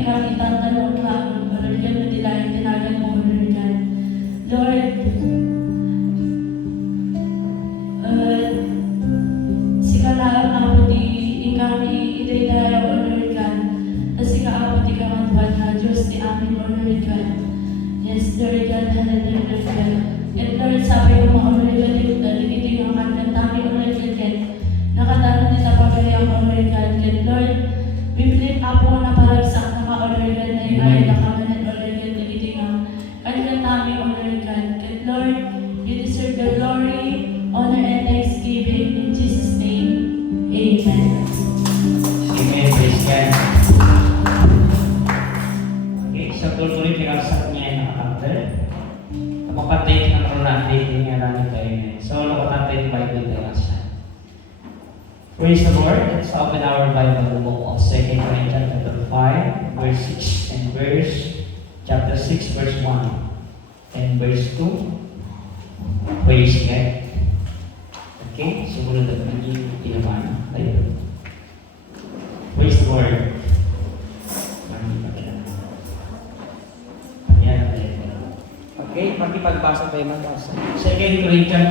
ikaw itatanong ka, Lord, yan na nila yung tinagan mo, Lord God. Lord, sikala ako di ikaw i-idaya, Lord God. Tapos ikaw di ka matawad na Diyos di amin, Lord God. Yes, Lord God, hallelujah, Lord God. And Lord, sabi mo, Lord God, ito yung kantang tayo, Lord God. Nakatanong nila pagkaya mo, Lord God. Lord, bibili ako na parang sa mga Lord God na yung ay nakamanan, Lord God, na ito yung kantang namin, Lord God. And Lord, you deserve the glory, honor, and thanksgiving in Jesus' name. Amen. Amen, praise God. Okay, sa tuloy pinakasap niya yung nakakapter. Kapapatid ng natin yung nga namin kayo. So, lukot natin yung Bible tayo siya. Praise the Lord. Let's open our Bible book of 2 Corinthians chapter 5, verse 6 and chapter 6, verse 1 and verse 2. Praise God. Okay, sumunod na naman yung tinaman. Praise the Lord. Okay, makipagbasa tayo magbasa. 2 Corinthians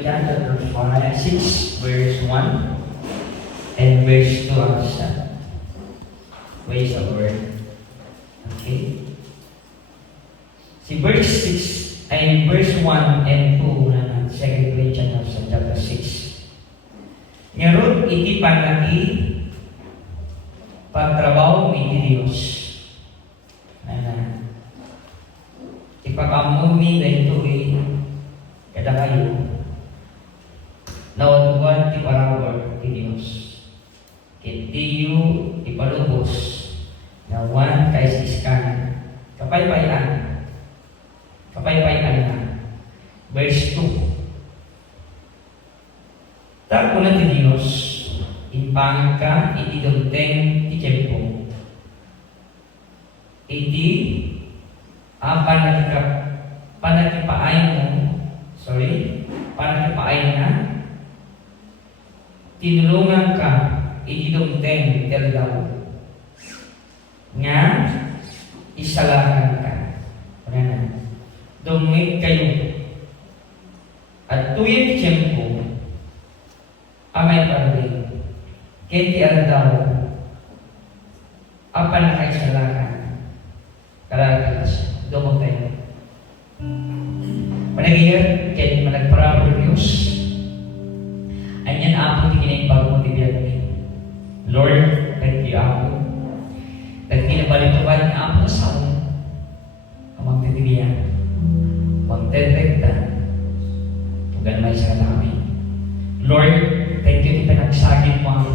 chapter 5, 6, verse 1 and verse 2 also. Praise the Lord. Okay. Si verse 6 ay verse 1 and 2 naman, 2 Corinthians chapter 6. Ngayon, iti panagi pagtrabaho mi Diyos. Ipakamu mi dahito kada kayo nawatuan ti parawar ti Diyos. Kitiyo ipalubos na one kaisiskan kapaypayan na. Verse 2. Tako na ti Diyos impang ka iti dunteng ti tiempo. Iti panakipaay na tinulungan ka iti dunteng teldaw nga isalakan ka. Dumit kayo at tuwing tiempo amay parang kenti daw apa na kayo salakan kalakas dumog tayo managigir kaya managparamo ng Diyos anyan ako tingin ang pagmotibiyan ni Lord, thank you ako nagpinabalitukan ang ako sa magtitibiyan magtetekta huwag may sa kami Lord, thank you di pinagsagin mo ako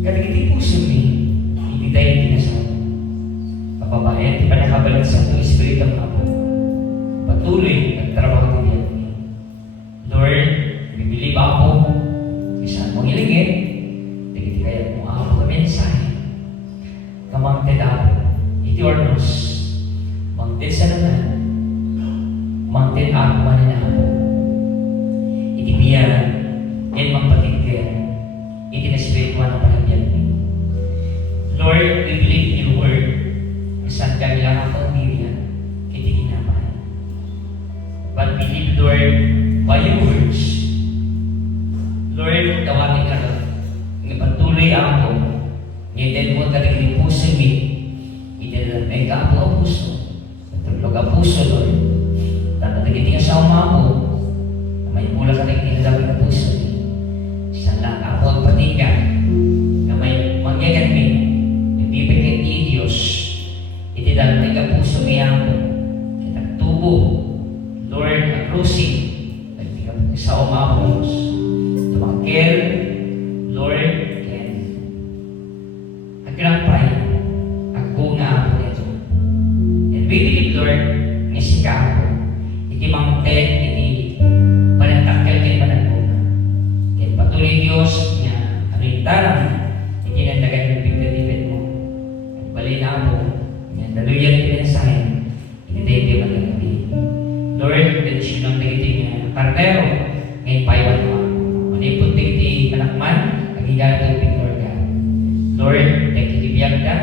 katigiti puso ni hindi tayo tinasal kapabayan di pa nakabalik sa itong Espiritu ng Apo patuloy nagtrabaho din yan Lord, bibili ba ako isang mong ilingit tigiti kaya mo ako ka mensahe kamangtid ako iti ornos mangtid sa naman mangtid ako manin ako iti biyan yan magpatigkir iti na spiritual na palagyan mo Lord, we believe in your word saan ka nilang ako pamilya iti ginamay but believe Lord by your words Lord, tawagin ka Lord patuloy ako ngayon mo talagang yung puso mi iti may ka ang puso natulog ang puso Lord tatagiti nga sa umako may mula ka nang tinadawin ang puso isang lang ako ang patigan na may mangyagan mi ibibigay ni Diyos iti dahil may kapuso mi ako nagtubo Lord ang cruising nagtigam sa umako tumangkil Lord and aglampay agpunga ako nito and we believe Lord nga sika ako iti mangten iti panantakkel kay panagpunga kaya patuloy Diyos nga ano yung tarang iti nandagan yung pagdalipin mo at bali na ako nga daluyan iti mensahe hindi iti magagabi Lord dedisyon ng iti nga karnero ngayon paiwan mo manipot iti manakman binigyan ng tubig, Lord God. Lord, thank you kibiyag ka.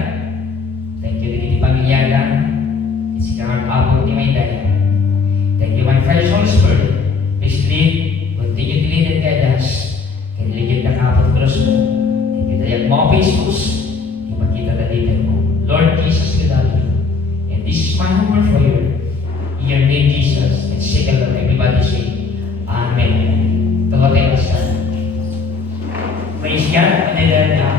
Thank you di pamilya ka. Isikangan abot ni may daya. Thank you, my fresh Holy Spirit. Please lead, continue to lead and guide us. Kaniligid na kapot cross mo. Thank you dayag mo, Jesus. Ipakita na dito mo. Lord Jesus, we love you. And this is my humble for you. In your name, Jesus. And second Lord, everybody say, Amen. Tumatay na siya. Praise God. Hallelujah.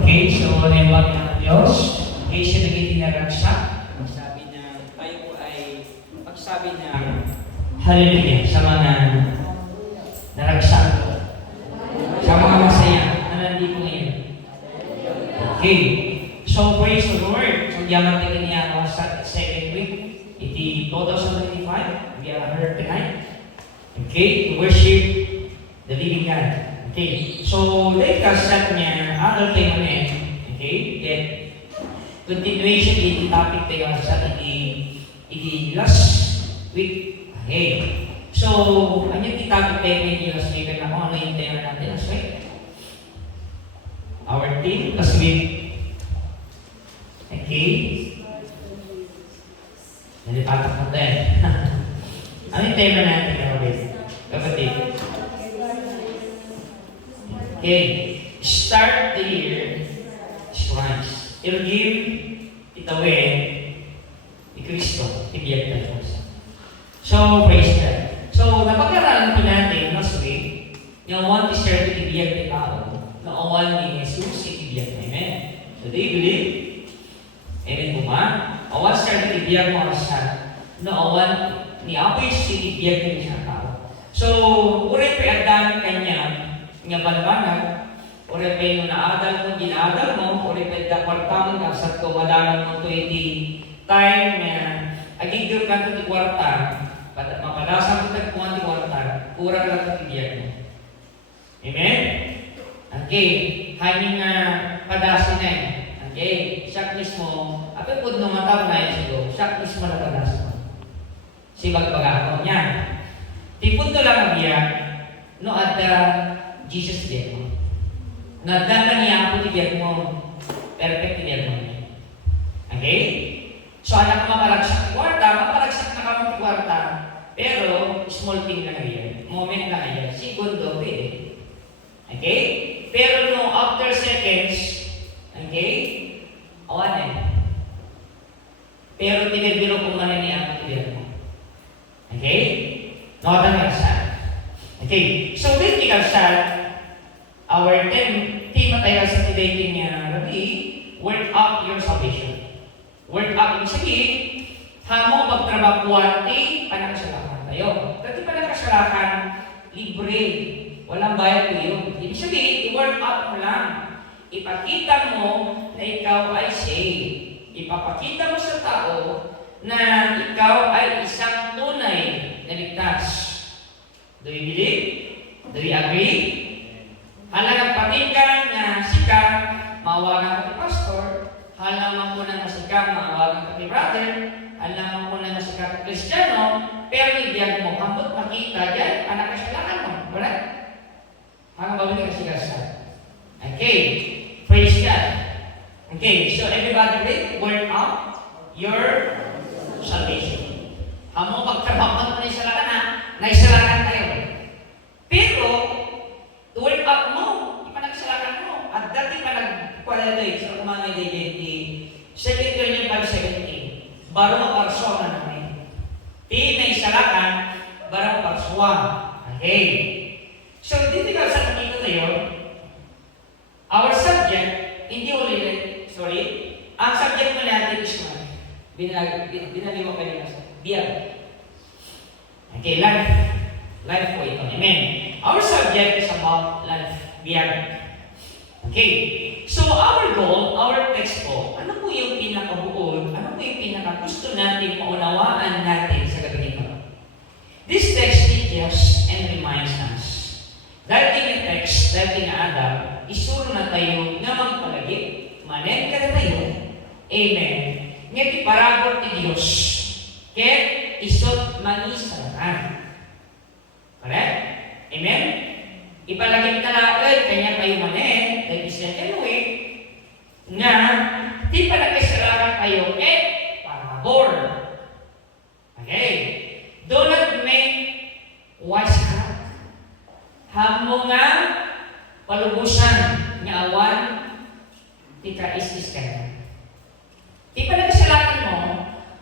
Okay, so naiwag ng Diyos. Okay, siya naging tinaragsak. Sabi niya, tayo po ay pagsabi niya, hallelujah, sa mga naragsak. Sa mga masaya na nandito ngayon. Okay, so praise the Lord. So diyaman tingin niya ako sa second week. Iti 2025, we are here tonight. Okay, to worship the living God. Okay, so let us set niya other thing on it. Okay, then continuation in the topic tayo sa iti last week. Okay, so ano yung topic tayo iti last week na kung ano yung tema natin last week? Our team last week. Okay, nalipatak mo tayo. Ano yung tema natin kapatid? Okay, start the year is Christ. It'll give it away ni Kristo, ibiyag na Diyos. So, praise God. So, napag-aralan po natin last week, yung one is share to ibiyag ni tao, na one ni Jesus, ibiyag na. Amen? So, do you believe? Amen po ba? O one share to ibiyag mo siya, na one ni Apoy, ibiyag na siya tao. So, uri pa adan kanya, nga banbanag, uri pa yung naadal mo, ginaadal mo, uri pa yung kwarta mo, kasat ko, madalang mo 20 time na agigil ka ito kwarta, mapadasa mo ito kung kwarta, kurang lang ito ibiyag mo. Amen? Okay, hanging na padasi na yun. Okay, siyak mismo, apay po nung mataw na yun siguro, siyak mismo na padasi mo. Si bagbaga niya. Tipon to lang ang biyag, no at Jesus biyag mo. Nadata niya ako biyag mo, perfect biyag mo niya. Okay? So anak ko maparagsak kwarta, maparagsak na kami kwarta, pero small thing lang yan, moment lang yan, segundo, pwede. Okay? Pero no, after seconds, okay, awan eh. Pero tinibiro kung manan niya ako biyag mo. Okay? Notan nga siya. Okay, so critical siya. Our theme tayo sa today niya, Rabi, work out your salvation. Work out yung sabihin, hamo magtrabahuati, panakasalakan tayo. Dati panakasalakan, libre. Walang bayad ko yun. Ibig sabihin, i-work out mo lang. Ipakita mo na ikaw ay saved. Ipapakita mo sa tao na ikaw ay isang tunay na ligtas. Do you believe? Do you agree? Halagang pating ka na sikat, maawagan ka ni pastor. Halagang mo na sikat, maawagan ka ni brother. Halagang mo na sikat ni Kristiyano. Pero ibiyag mo, hambot makita dyan, anak kasalakan mo. Wala? Hanggang babalik ka sikat. Okay. Praise God. Okay, so everybody read, work out your salvation. Hamo pagtrabaho mo na isalakan ha, naisalakan tayo. Pero, work out mo, ipanagsalakan mo. At dati pa nag-quality sa kumangay identity, 2 Corinthians 5:17, baro maparsona namin. Di naisalakan, baro maparswa. Okay. So, dito ka sa kanito tayo, our subject, hindi ulit, ang subject mo natin is one. Binali mo kanina sa biyag. Okay, life. Life po ito. Amen. Our subject is about life. Biyag. Okay. So, our goal, our text po, ano po yung pinakabuod, ano po yung pinakagusto natin maunawaan natin sa gabi nito? This text teaches and reminds us. Dahil yung text, dahil yung Adam, isuro na tayo na magpalagi, manen ka na tayo, amen, Ngayon iparabot ti Diyos. Ket isot manisaraan. Correct? Amen? Ipalagim talaga, kanya kayo manen, dahil isya tenuwi, nga, di pa nagkasalakan kayo, parabor. Okay? Do not make wise cut. Hamo nga, palubusan, nga awan, di ka isis ka na. Di pa nagkasalakan mo,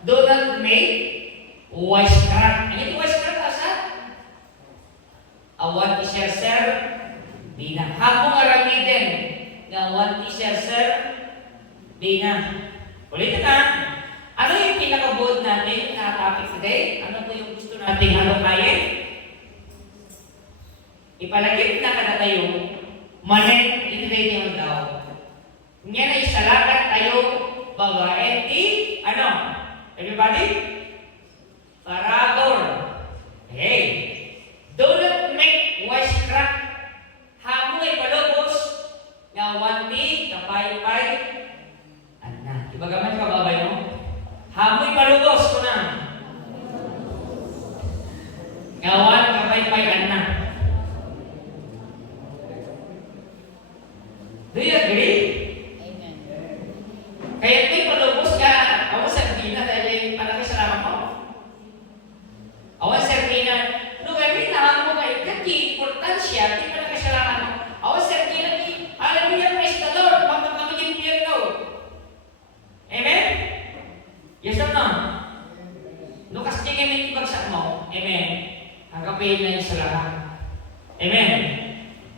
do not make wise cut. Ano yung wise cut, asa? Awan ti ser bina. Hamo nga ramiden nga awan ti ser bina. Ulitin na. Ano yung pinakabuod natin na topic today? Ano po yung gusto nating halukayin? Ipalagip na kada tayo, manen itiday niyo daw. Nga na isalakan tayo babae ti, ano? Everybody? Parabor. Okay. Do not make wise crack. Hamo ay palubos nga wanti kapay-pay. Anna. Ibagaman ka babay mo? Hamo ay palubos ko na. Nga wan kapay-pay anna. Do you agree? Amen. Kaya may palubos ka, ako sa Pina dahil palaki sa lamang mo. Ako sa Pina, no, kami na mo kayo, kati, importansya, di pa nakasalakan mo. Ako sa Pina, hallelujah, praise the Lord, magpapamigin pierno. Amen? Yes or no? No, kasi ngayon ibagsak mo, amen, hanggapayin na yung salakan. Amen?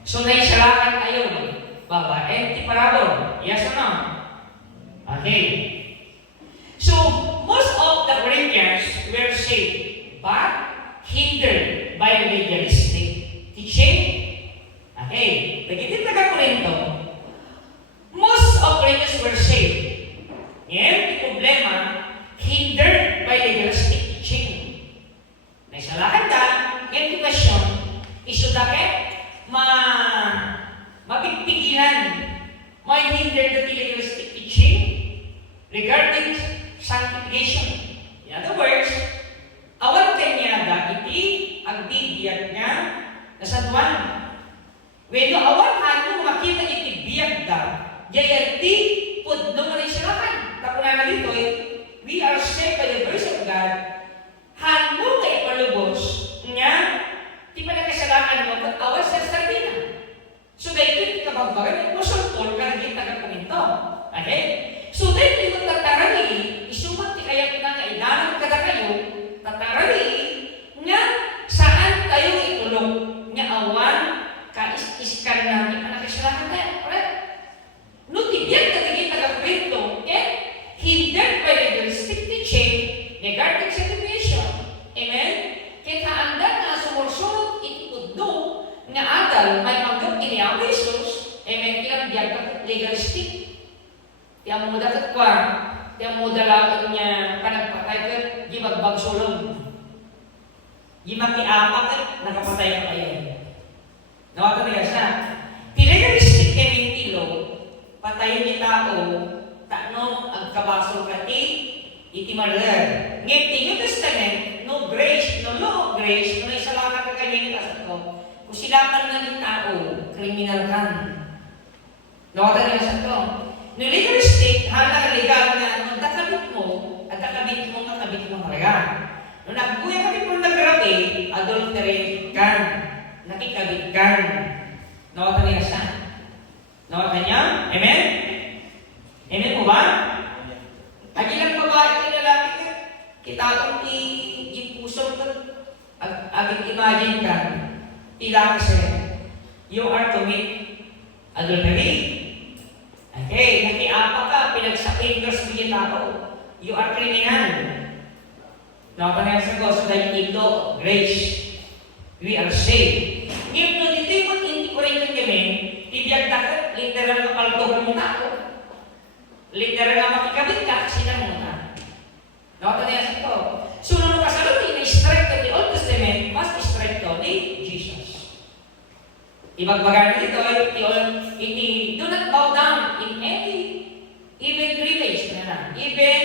So, naisalakan kayo, baba, ti parabol. Yes or no? Okay. So, most of the Corinthians were saved, but hindered by legalistic teaching. Okay. Nagitin taga-Korinto, most of Corinthians were saved. Ngayon, yung problema, hindered by legalistic teaching. Naisalakan ka, ngayon yung question, isudake, mapigpigilan, may hindered the legalistic teaching regarding sanctification. In other words, awan kanya iti ang bibiyag niya na sa duwan. When awan ano makita iti biyag da, jayanti pud no man isalakan. Tapos na dito we are saved by the grace of God. Hanmo kay palubos niya, di pa nakasalakan mo kat awan sa sardina. So dahil ito kabagbagan, musultol ka naging taga-Korinto. Okay? So dahil ito tatarani, isumat ti kaya na nga idanang kada kayo, tatarani, nga saan kayo itulong? Nga awan, ka-iskan namin, nakasalakan tayo. Correct? No, tibyan ka naging taga-Korinto, hindered by legalistic teaching regarding sanctification. Amen? Kaya kaanda na sumursunod itudno nga adal may manggap ini ang Jesus. Amen? Kinabiyag ka legalistic. Yang muda kwa, yang muda lahat niya panagpatay ka, di magbagsulong. Di makiapak, nakapatay ka kayo. Nawata niya siya. Legalistic kemintilo, patayin ni tao, takno ang kabasol kati, iti maler. Ngayon, New Testament, no grace, no law of grace, no isalakan ka kayo yung kasat ko, kung silakan na ni tao, kriminal kan. Nawata niya siya to. No legalistic, halaga legal na nung kakabit mo, at kakabit mo talaga. Nung nagbuya kami po nagrabi, adulterate kan, nakikabit kan. Nawata niya siya. Nawata niya? Amen? Amen po ba? Agilang babae ito lalaki ka, kita akong i-pusong ka, aging imagine ka, tila kasi, you are commit adultery. Okay, nakiapa ka, pinagsakin ka sa mga tao. You are criminal. Napanayang sa Diyos dahil ito, grace. We are saved. Ngayon, no, dito yung hindi ko rin kami, tibiyag na literal na paltohan mo tao. Literal na makikabit ka kasi na muna. Napanayang sa Diyos. So, nung kasalutin, na-strike ka the Old Testament, mas strike ka ni Jesus. Ibagbagan dito, do not bow down in any, even relation na, even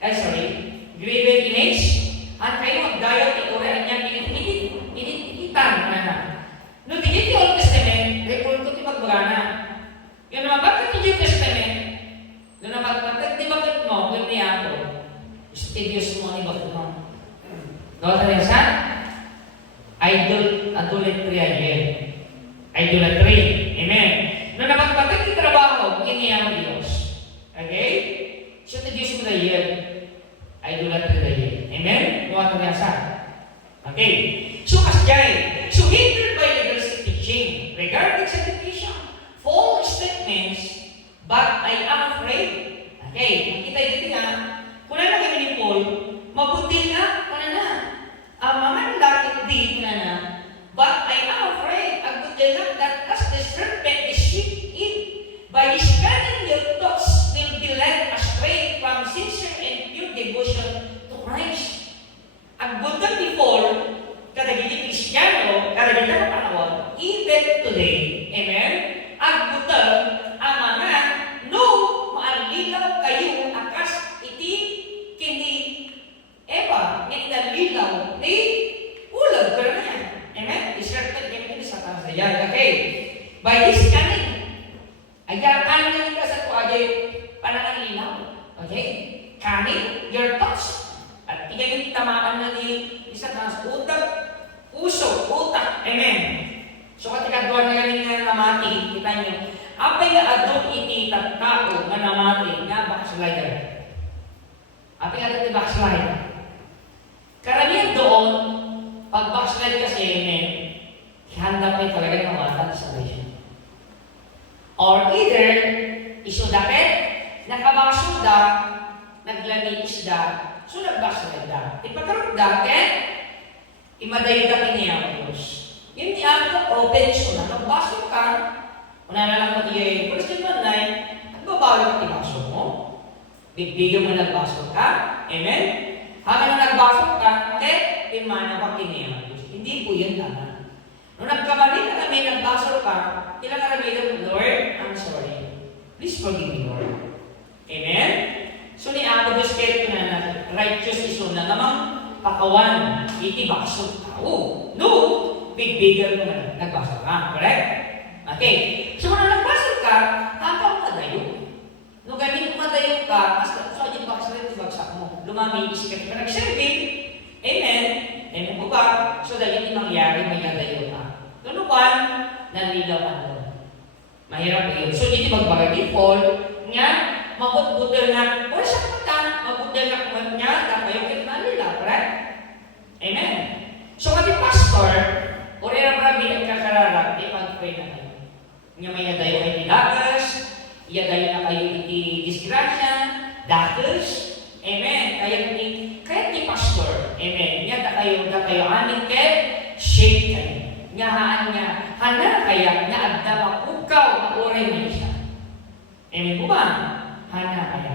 graven image, at kayo magdayo ito rin niya initan na. No, di Old Testament, record ko ti magbagana. Yun naman, bakit di New Testament? Yun naman, bakit di bakit mo, kung niya ako, studios mo ni bakit mo. No, tayo sa? Idolatry again. Idolatry. Amen. No, naman, bakit di trabaho, kung niya mo Diyos. Okay? So, the Diyos mo na yun. Idolatry na yun. Amen? No, tayo sa? Okay. So, asjay. So, hindered by legalistic teaching regarding sanctification, false statements, but I am afraid. Okay, makita dito nga, kung na kami ni Paul, mabuti na, kung na, mga lakit di, kung na, but I am afraid, agbuti na, that as the serpent deceived Eve, by his cunning your thoughts will be led astray from sincere and pure devotion to Christ. Agbutan ni Paul, kadagiti Kristiyano, kadagiti na panahon, even today, amen, agbutan ang mga no maalilaw kayo akas iti kini Eva, inalilaw ni ulag ka na yan. Amen? Iserted yan kini sa tansayan. Okay. By this cunning, ayakan nga ka sa tuwagay pananalilaw. Okay? Cunning, your thoughts. At tigagin tamaan na ni isa na utak, puso, utak. Amen. So katikadwa na galing nga namati, kita nyo, apay nga adong iti tao nga namati, nga backslider. Apay nga adong iti backslider. Karamihan doon, pag backslide kasi, amen, handa pa yung talaga yung mamatan sa salvation. Or either, isudapit, nakabakasuda, naglani isda, so nag-backslide da. Ipagkaroon da, imadayo da kiniya ang Diyos. Yun ni ako open so na nagbasok ka, una na lang matiyay, Christian man na, nagbabalo ka tinasok mo. Bigbigan mo nagbasok ka. Amen? Hanggang na nagbasok ka, imana ka kiniyang Diyos. Hindi po yun tama. Nung nagkamali ka kami, nagbasok ka, ilang karamihan, Lord, I'm sorry. Please forgive me, Lord. Amen? So ni ako Diyos kayo na righteous iso na namang pakawan, itibasok ka. No! Bigbigan mo na nagbasok ka. Correct? Okay. So kung nagbasok ka, habang madayo. No, gamin madayo ka, mas so yung bagsak mo. Lumami, isip ka nag-serving. Amen? Amen po ba? So dahil hindi mangyari, may nadayo ka. Tunukan, nalilaw ka doon. Mahirap po yun. So hindi magbaga-default nga, mabut-butil na, o sa kata, mabut-butil na kumat niya, kapayo kita nila. Correct? Amen? So kati pastor, uri na marami nagkakararap, mag-pray na kayo. Nga may nadayo kayo ni dakas, iyadayo na kayo iti disgrasya, dakas, amen. Kaya ni pastor, amen. Nga da kayo aning ket, shake kayo. Nga haan niya, hana kaya, nga agda mapukaw, maoray mo siya. Amen po ba? Hana kaya.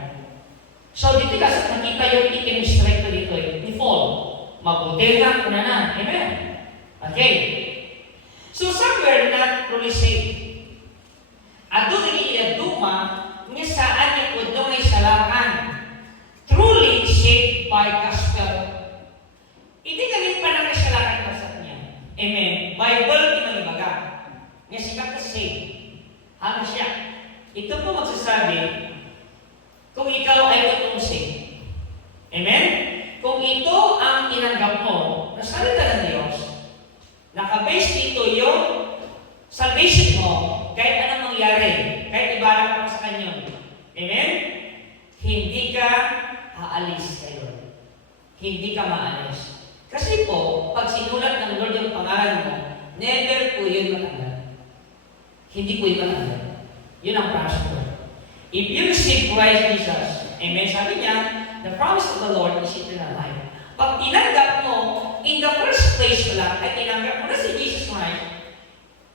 So dito kasi nakita yung i-chemistry ko dito, default. Mabuti na, kuna na, amen. Okay. So some were not truly saved. Ado ini duma nga saan niya po daw ay salakan. Truly saved by gospel. Hindi kami pa nakasalakan sa niya. Amen. Bible imalibaga. Nga sikat na saved. Hanga siya. Ito po magsasabi kung ikaw ay itong saved. Amen? Kung ito ang tinanggap mo na salita ng Diyos, nakabase dito yung salvation mo, kahit anong mangyari, kahit ibalang ka pa sa Kanya. Amen? Hindi ka aalis kayo. Hindi ka maalis. Kasi po, pag sinulat ng Lord yung pangalan mo, never po yun matanggal. Hindi po yun matanggal. Yun ang promise ko. If you receive Christ Jesus, amen, sabi niya, the promise of the Lord is eternal life. Pag tinanggap mo, in the first place lang, ay tinanggap mo na si Jesus Christ,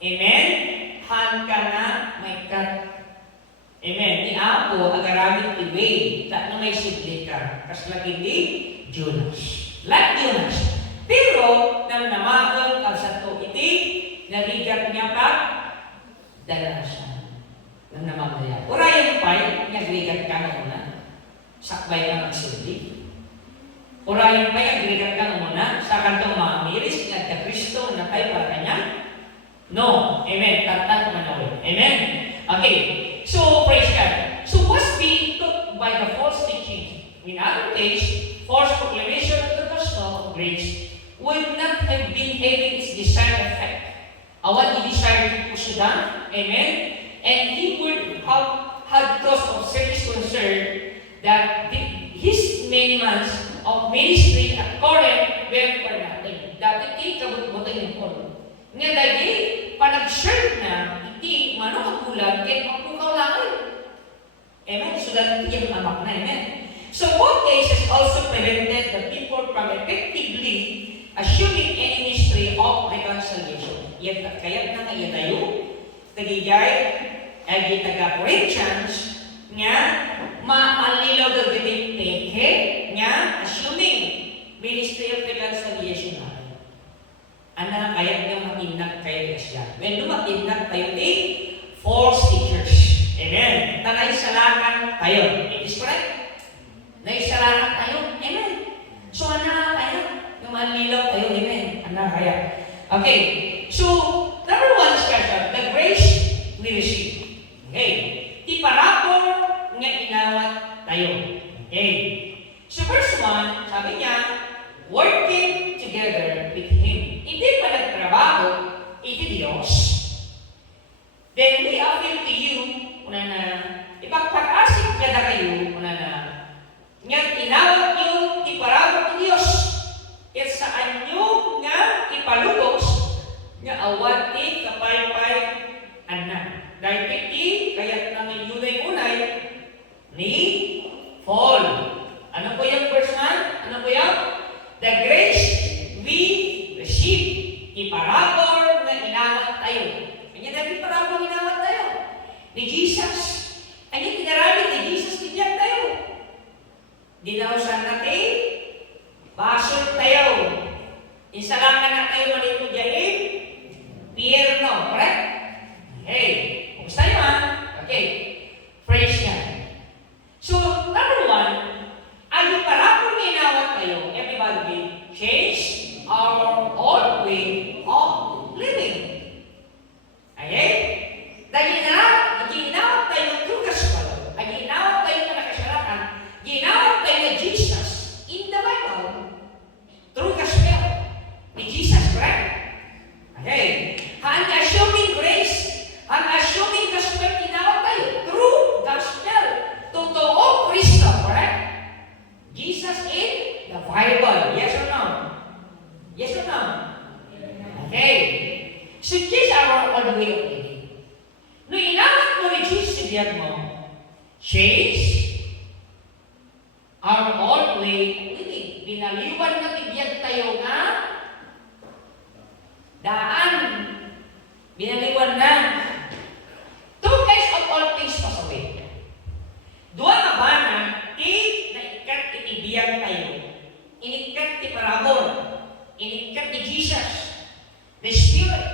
amen, han ka na may kat. Amen. Ni Apo, agaramit ti way, tak na may sublit ka. Kas lagi di Jonas. Like Jonas. Pero, nang namagal ka sa to, iti, narigat niya pa, dala siya. Nang namagal niya. Urayan pa, nagrigat ka na muna. sakbay ka ng silbi. Urayan pa yung giligan ka muna sa kantong mamiris nga ka Kristo na tayo para kanya? No. Amen. Tatan manawin. Amen. Okay. So, praise God. So, what's being taught by the false teaching? In other case, false proclamation of the gospel of grace would not have been having its desired effect. What he desired to push down. Amen. And he would have had cause of serious concern that his many months of ministry at Corinth were for nothing. Dati iti kabut-butin yung Paul. Nga dagi, panag-serve na, iti manong kaya magpukaw lang. Amen? So that iti yung amak na. Amen? So both cases also prevented the people from effectively assuming any mystery of reconciliation. Kaya na nga tayo, tagigay, ay taga-Corinthians, nga, maalilaw daw dito peke, nga, assuming ministry of reconciliation na. Ana, kaya nga matinag kayo siya. When lumatinag tayo di, false teachers. Amen. Tanay salakan tayo. It is correct? Naisalakan tayo. Amen. So, ana, kaya, yung maalilaw tayo. Amen. Ana, kaya. Okay. So, number one discussion, the grace we receive. Okay. Di parapor nga inawat tayo. Okay. So first one, sabi niya, working together with Him. Hindi pa nagtrabaho, iti Diyos. Then we appeal to you, una na, ipagpag-asik kada kayo, una na, nga inawat niyo, di parapor ti Diyos. At saan niyo nga ipalubos, nga awati kapay-pay anak. Dahil iti, kaya't nang yunay-unay ni Paul. Ano po yung verse 1? Ano po yung? The grace we receive. Iparabor na inawat tayo. Kanya dahil iparabor inawat tayo. Ni Jesus. Kanya tinaramit ni Jesus, tinyak tayo. Dinausan natin, basol tayo. Isalangan na tayo malito dyan, Pierno, correct? Hey. Gusto nyo ha? Okay. Praise God. So, number one, ay para kung inawat kayo, everybody, change our old way of living. Okay? Dahil ginawat tayo ng true gospel, ay ginawat tayo na nakasalakan, ginawat tayo na Jesus in the Bible, true gospel ni Jesus, correct? Okay. Ang assuming grace, ang assuming gospel, tinawag tayo. True gospel. Totoo Kristo, correct? Jesus in the Bible. Yes or no? Yes or no? Okay. So, this is our old way of living. No, inawat mo ni Jesus diyan mo, change our old way of living. Binaliwan na tibiyag tayo nga daan. Binaliwan na. Two kinds of all things pass away. Dua nga ba na, na ikat itibiyang tayo. Inikat ti parabor. Inikat ni Jesus. The Spirit.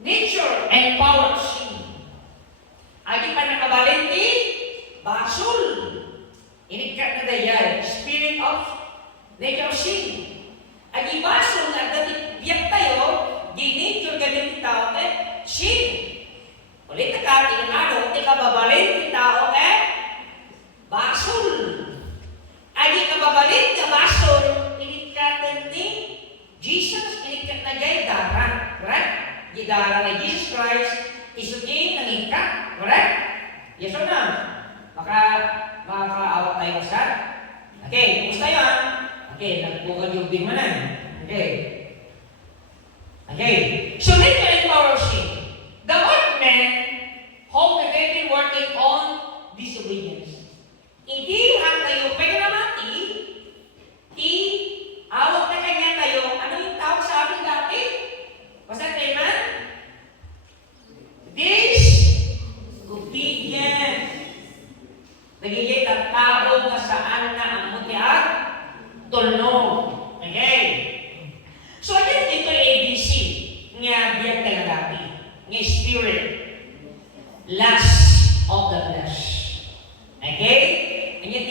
Nature and power of sin. Agi pa nakabalin ti basol. Inikat na dayay. Spirit of nature of sin. Agi basol na dati biyak tayo, ginature ganyan tao sin. Ulit na ka, tinanado, di ka babalin ng tao basol. Agi ka babalin ka basol, inikatan ni Jesus, inikat na jay daran. Correct? Gidaran ni Jesus Christ, isutin ng ikat. Correct? Yes or no? Makakaawat tayo sa. Okay, gusto yun? Okay, nagpukad yung bing manan. Okay. Okay. So, nature and power of sin. The old man, whom the devil working on disobedience. Hindi lahat tayo pwede na mati, awag na kanya tayo. Ano yung tawag sa akin dati? Basta tema? Disobedient. Nagiging ang tao na saan na ang muti at tulong. Okay? So, ano dito ABC? Nga biyak ka na dati. Nga spirit. Lust of the flesh. Okay? And yet,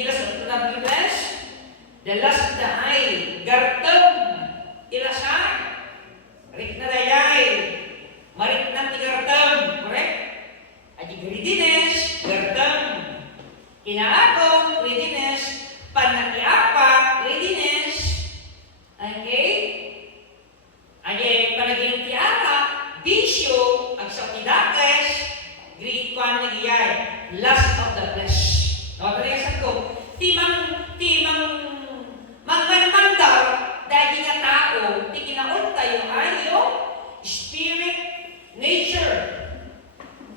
The last of the eye, gartem, ilasan, rik na dayay, marik na ti gartem, correct? At yung readiness, gartem, kinaakong, readiness, panakiapa, readiness, okay? Ay, panaginang tiara, bisyo, ang sakidakes, grade 1 na giyay, lust of the flesh. Nakapalayasan ko, mangmanmandar, dahil nga tao, ti kinaon tayo ay yung spirit nature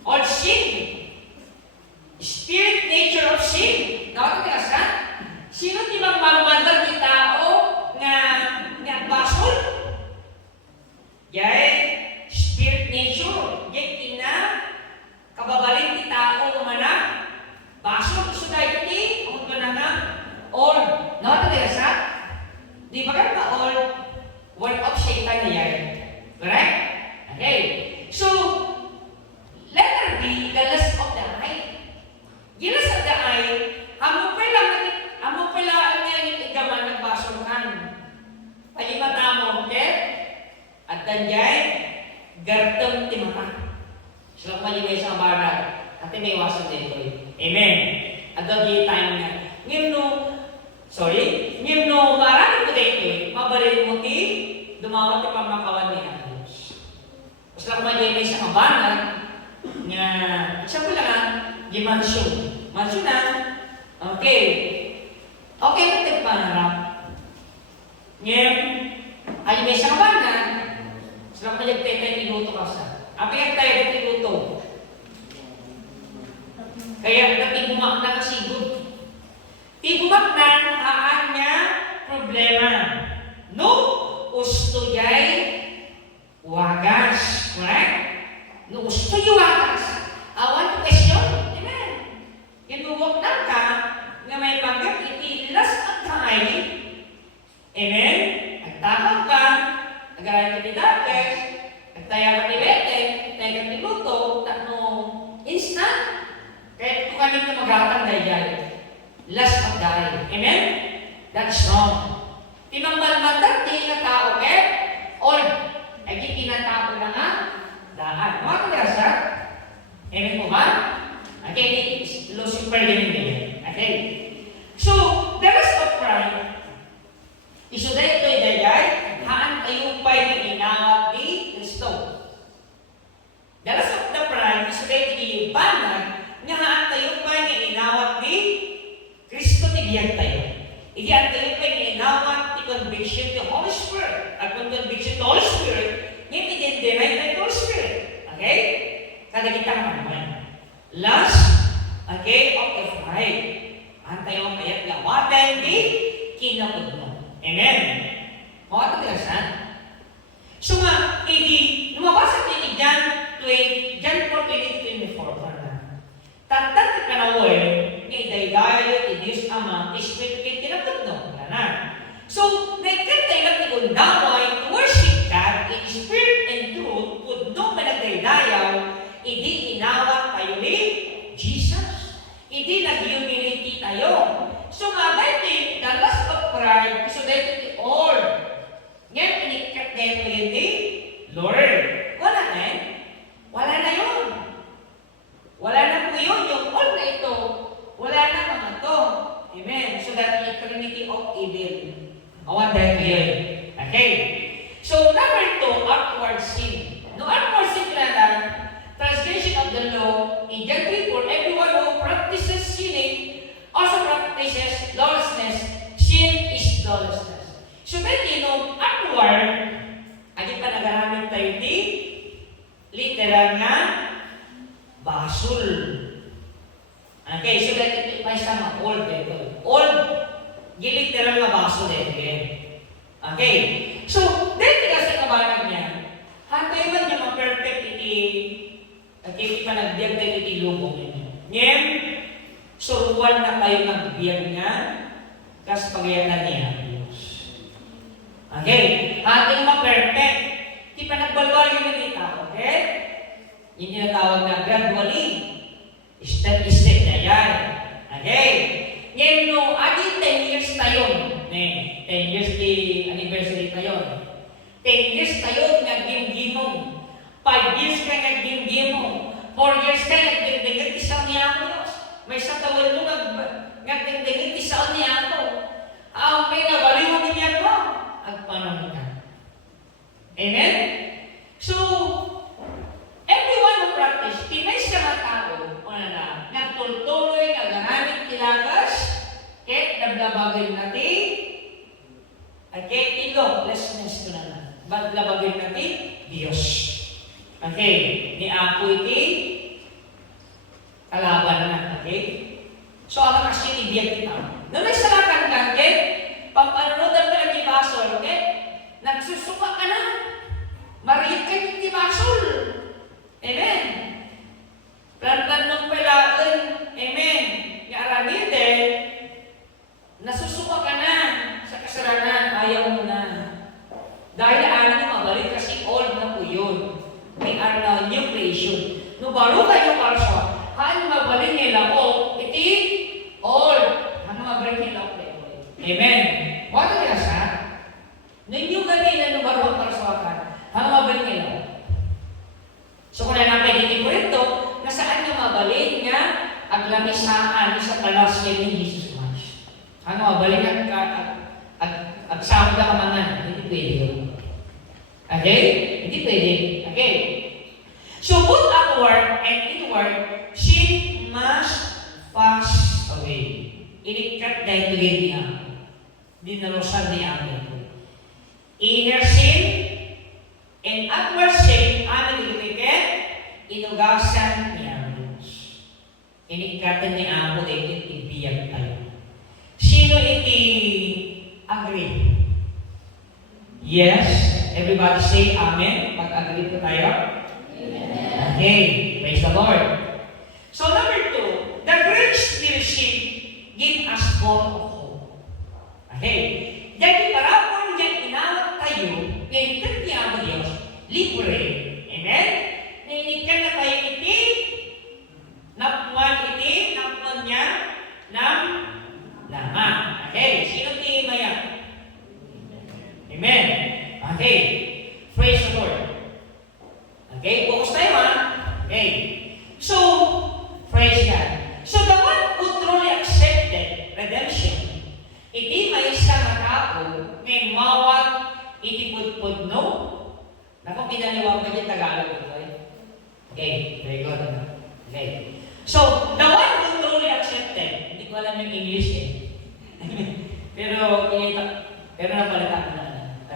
or sin. Spirit nature of sin. Nakapalayasan? Sino ti mangmanmandar ti tao nga basol? Yay, spirit nature. Yay, tina, kababalin ti tao umana. Basol, gusto dahil ti, ang na nga, all. Nakapalayasan? Di ba ka all work of Satan na yan? Correct? Okay. So, letter B, the lust of the eye. The lust of the eye, amo pala ang ngayon igaman nagbasol kan. Palimata mo, okay? At danjay, gartem ti mata. Sila kumali may isang baral. At may iwasan dito. Amen. At dagi tayo nga. Ngayon no, marami ko dito, mabalin mo ti, dumawat ti pamakawan ni Diyos. Sila kumali may isang baral, nga, isa ko lang, di mansyon. Mansyon na, okay. Okay, natin panarap. Ngayon, ay may isang baral, sila kumali tayo tinuto ka sa. Apayag tayo tinuto. Kaya natibumak na kasi good. Tibumak na haan niya problema. No, usto yay wagas. Correct? No, usto yung wagas. Awan to question. Amen. Kinuwag na ka nga may pagkat itilas at kaay. Amen? Agtakang ka, agaran ka ni Dakes, agtaya ka ni Bete, agtaya ka ni Luto, tanong instant. Kaya kung kami na maghatang dahil last of the eye. Amen? That's wrong. Timang-malmatag, di nga tao, okay? Or, ay di kinatao na nga, daan. Mga kalasa? Amen po ba? Okay, Lucifer din din. Okay? So, the rest of pride, isuday ito'y dayay, haan ayupay na inawat ni Kristo. The rest of the pride, isuday ito'y banag, nga haan tayo pa nga inawat ni Kristo ni Biyag tayo. Iyan tayo pa nga inawat ni conviction to Holy Spirit. At kung conviction to Holy Spirit, ngayon i-deny tayo to Holy Spirit. Okay? Kada kita naman. Last, okay, of the pride. Haan tayo kaya't lawatan ni kinapod mo. Amen? Mga tagasan? So nga, lumabas at ni John 4:20-24. Tatat ka na ni daydayo ti Diyos Ama, Espiritu kay tinapot no. So, nagkantay lang ni undaway to worship God in spirit and truth, kung no managdaydayaw, hindi inawat tayo ni Jesus. Hindi nag-humility tayo. So nga, dahil the lust of pride, so dahil ti all. Ngayon, pinikat dahil ni Lord. Wala na eh. Wala na yun. Wala na po yun, yung all na ito. Wala na mga to. Amen. So that the trinity of evil. Awan dahil ko yun. Okay. So, number 2, outward sin. No outward sin na transgression of the law, in John 3, for everyone who practices sinning also practices lawlessness. Sin is lawlessness. So that outward, agit pa nagaramit tayo di literal nga basol. Okay, so that it may sama old dito. Old, giliteral nga basol dito. Okay, so dito kasi kabanag niya, hantay man niya ma-perfect iti pa nagbiag tayo iti lubong niya. Ngayon, suruan na kayo nagbiag niya, kas pagyanan niya. Okay, hantay ma-perfect, di pa nagbalwal yung nagita, okay? Yung tinatawag na gradually. Step-step na yan. Okay? Ngayon, no, adi 10 years tayo. 10 years di anniversary kayo. 10 years kayo nag-gimgimong. 5 years ka nag-gimgimong. 4 years ka nag-gimgimong isaw niya ako. May sa tawal mo nag-gimgimong isaw niya ako. May nabaliwan niya ako. Agpanang ka. Amen? So, everyone who practice, tinay siya mga tao, nagtultuloy, nagaramit kilagas, kahit naglabagay natin, okay, ilocklessness ko na lang. Ba't labagay natin? Diyos. Okay, ni Apo iti, kalaban na, okay? So, ang kasi ibiyag kita. Nung may salakan ka, okay? Pampanunodan ka ng tibasol, okay? Nagsusuka ka na. Mariyat ka ng tibasol. Amen. Plan-plan ng pelaan. Amen. Yaramide, nasusuka ka na sa kasalanan, ayaw mo na. Dahil ano mabalik kasi old na po yun. We are now new creation. No baru kayo kalsa, haan mabalik nila o, iti old. Haan mabalik nila o. Amen. Wala nila sa? Ninyo kanina no baru ang kalsa ka, haan mabalik nila o. So kung nanapay ko rito, nasaan nyo mabalik nga aglamisaan sa kalasya ni Jesus Christ. Ano, mabalik at sahod ka kamangan. Hindi pwede yun. Okay? Hindi pwede. Okay? So both outward and inward, sin must pass away. Inikat dahil tuloy niya. Dinarosan niya ang ito. Inner sin and outward sin, amin ilumikit, inugasan niya. Inikatan ni Apo iti ibiyag tayo. Sino iti agree? Yes? Everybody say amen. Pag-agree po tayo? Amen. Okay. Praise the Lord. So number 2, the grace we receive give us form of hope. Okay. Jadi para po niya inawat tayo, ngayon niya ang Diyos, libre. Amen? Nainikan na tayo iti napuan iti, napuan niya, nama. Okay, sino ti maya? Amen. Okay, praise the Lord. Okay, focus tayo ha. Okay, so, praise God. So, the one who truly accepted redemption, iti may isang tao, may mawag, iti pudpud no? Naku, pinaniwag ka yung Tagalog ito eh. Okay, very good. Okay. So, the one who truly accepted, hindi ko alam yung English eh. pero napalita ko na.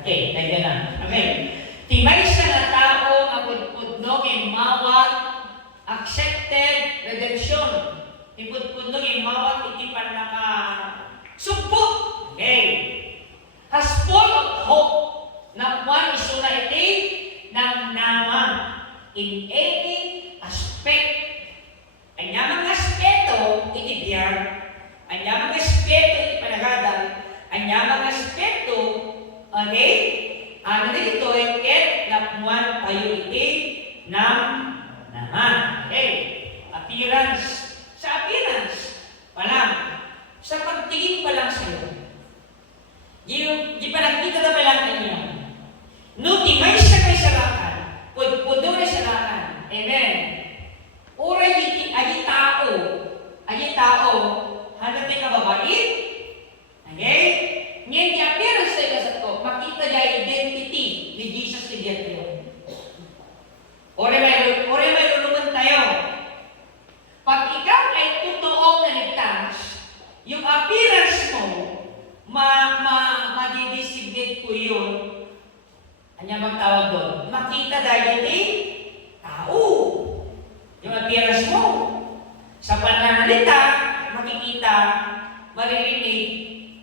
Okay, like na. Okay. Timay siya na tao, apudpudno, imawag, accepted, redemption. Ipudpudno, imawag, iti pan naka sumpot. Okay. Has full of hope na one isuna iti ng nama in any aspect. Ang yamang aspeto, iti biyag. Ang yamang aspeto, iti panagadan. Ang yamang aspeto, okay? Ano dito, ket napuan tayo iti ng naman. Okay? Appearance. Sa appearance, palang. Sa pagtingin pa lang sa'yo. Di pa nakita na pa lang kanyo. No, di may siya kay sarakan. Pudo na sarakan. Amen. Oray agi tao, hanap tayo kababait, okay? Ngayon, di appearance tayo sa to, makita niya identity ni Jesus ni Diyan tayo. Oray may luluman tayo. Pag ikaw ay totoong naligtas, yung appearance mo, madidisignate ko yun. Anya magtawag doon? Makita dahil ni tao. Yung appearance mo, sa pananalita, makikita, maririnig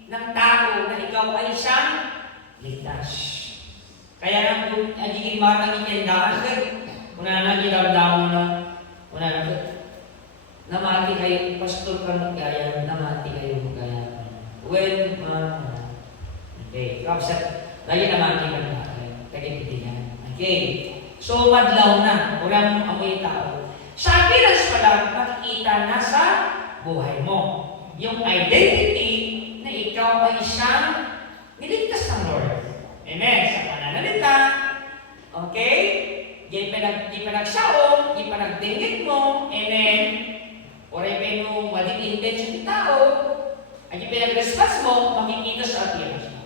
ng tao na ikaw ay isang ligtas. Kaya nang agiging matang inyandaan, kung nanagirabdamo na, kung namati kayo, pastor ka magkaya, namati kayo magkaya. When, okay, kapsat, lagi namati ka na kayo, kaya okay, so madlaw na, walang amoy tao. Sa appearance pa lang, makikita na sa buhay mo. Yung identity na ikaw ay isang Niligtas ng Lord. Amen. Sa pananalita, okay? Di panagsaom, di panagdingit mo, amen. Oray pa yung maling intention ng tao, at yung pinag-response mo, makikita sa appearance mo.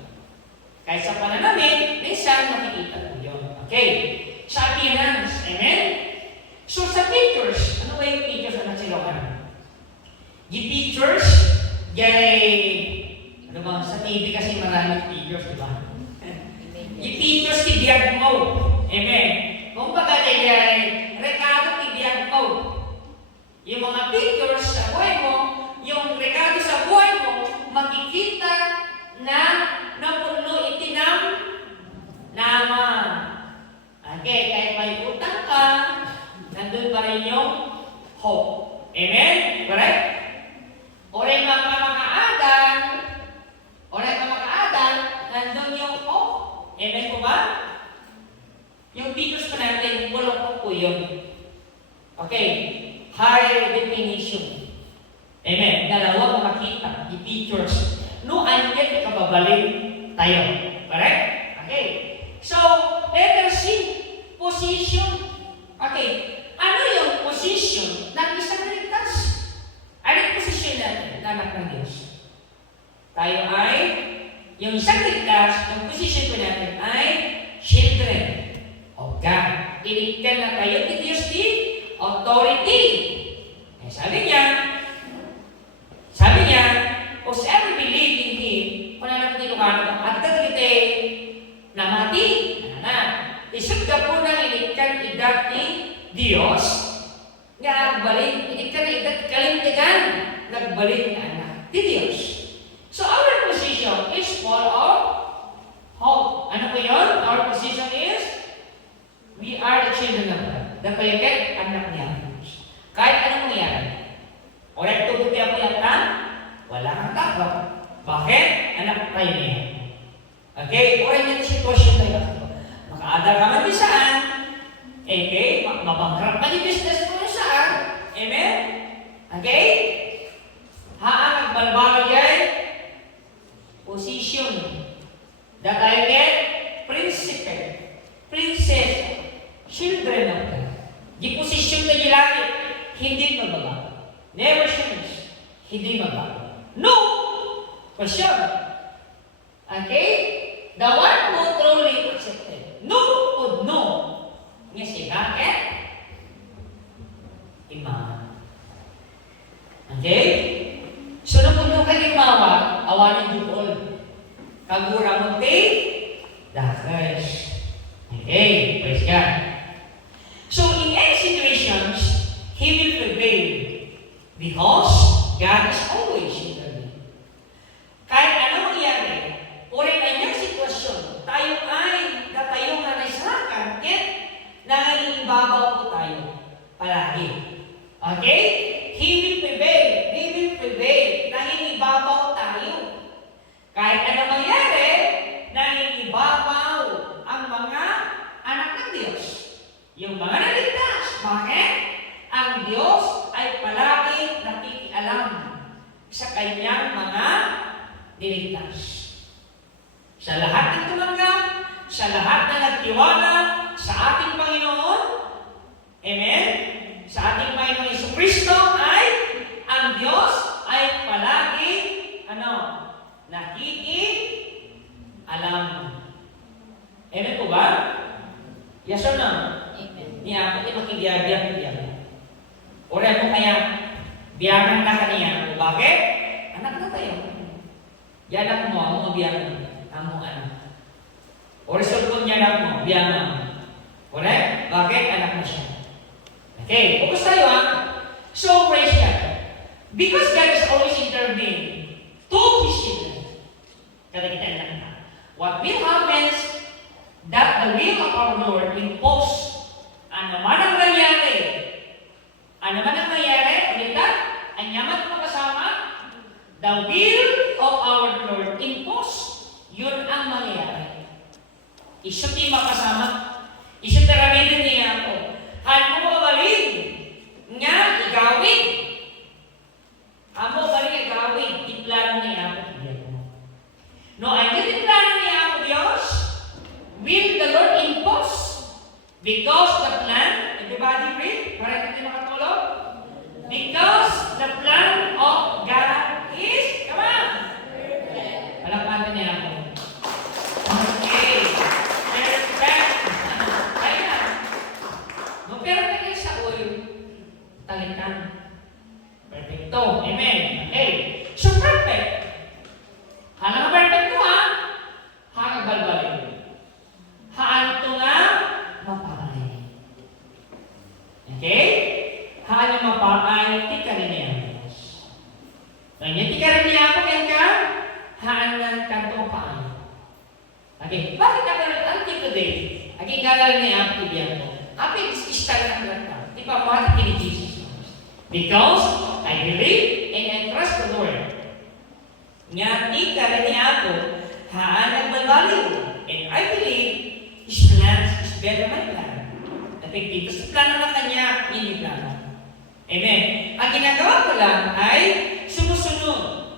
Kahit sa pananamit, minsan makikita mo yun. Okay? Sa appearance, amen? So sa pictures, ano ba yung pictures na nagsilawan? Yung pictures, ano ba, sa TV kasi maraming pictures, di ba? Yung pictures, tibiyag mo. Amen. Kung baga, rekado tibiyag mo. Yung mga pictures sa buhay mo, yung rekado sa buhay mo, makikita na napuno itinam nama. Okay, kahit may utang ka, nandun pa rin yung hope. Amen? Correct? Oray mga makaadan, nandun yung hope. Amen po ba? Yung pictures pa natin, walang po yun. Okay, high definition. Amen. Dalawang makita, yung pictures. No, andyan kababalik tayo. Correct? Okay. So, letter C, position. Okay. Ano yung position ng isang ligtas? Ano yung position natin, anak ng Diyos? Tayo ay, yung isang ligtas, yung position ko natin ay children of God. Iligtan na tayo ni Diyos di authority. Eh, sabi niya, whosoever believe in Him, pananap tinukano, at kita na mati, isip ka po na iligtan idat ni Diyos, nga agbalik, iligtan idat kalintigan, nagbalik na anak ni Diyos. So our position is full of hope. Ano po yun? Our position is, we are the children of God. Dapayagat, anak niya. Kahit anong mangyari. Orat tugot niya po yata, wala kang takot. Bakit? Anak tayo niya. Okay? Orat niya sitwasyon tayo. Makaadal ka man saan. Okay? Mabangkrap ka ni business mo saan. Amen? Okay? Haan, nagbalbalo yan. Position. Dapayagat, principle. Princess. Children of God. Di posisyon na langit, hindi mababago. Never change. Hindi mabago. No! Question. Okay? The one who truly accepted. No would no. Nga siya, eh? Iman. Okay? So, napuno ka limawa, awanin yung all. Kagura mo, dakas. Okay, praise God. So in any situations, He will prevail because God is always intervening. Kahit ano mangyari, o rin kanyang sitwasyon, tayo ay natayo nga na isakan, yet nangangibabaw po tayo palagi. Okay? He will prevail. He will prevail. Nangingibabaw tayo. Kahit ano mangyari, nangingibabaw ang mga anak ng Diyos. Yung mga naligtas. Bakit? Ang Diyos ay palagi nakikialam sa kanyang mga niligtas. Sa lahat ng tumanggap, sa lahat na nagtiwala sa ating Panginoon, amen? Sa ating Panginoon Jesucristo ay ang Diyos ay palagi nakikialam. Amen po ba? Yes or no? Amen. Niya ako makibiyabiyang. Ora mo kaya biyangan na kaniya. Bakit? Anak na tayo. Yanak mo, ang mga biyangan. Ang mga anak. O resultong niya anak mo, biyangan. Correct? Bakit? Anak na siya. Okay, focus tayo ha. So, praise God. Because God is always intervening to His children. Kada kita lang na. What will happen is that the will of our Lord impose. Ano man ang nangyari? Ano man ang nangyari? Ulitan? Ang yaman mo kasama? The will of our Lord impose. Yun ang mangyayari. Isa ti makasama. Isa taramitin niya ako. Hal mo mabalik. Nga, igawin. Amo balik igawin. Iplano niya ako. No, ay hindi plano believe the Lord impose. Because the plan, everybody read, para hindi makatulog. Because the plan of God is, come on. Palakpakan niya ako. Okay. Perfect. Ayan. No, pero tingin sa oil, talikan. Perfecto. Amen. Okay. So, perfect. Hala nga perfect to, ha? Hanga balbalin. Haan to nga, mapakay. Okay? Haan yung mapakay, tika rin niya. Kanya, tika rin niya ako, kaya ka, haan nga kantong paan. Okay, bakit ako rin, until today, aging gala niya ako, tibiyan ko. Api, istag na ka. Di pa mahal kini Jesus. Because I believe and I trust the Lord. Nga, tika rin niya ako, haan nagbalbaliw. And I believe His plans is better than my plan. Effective. Kasi plano na kanya, hindi plano. Amen. Ang ginagawa ko lang ay sumusunod.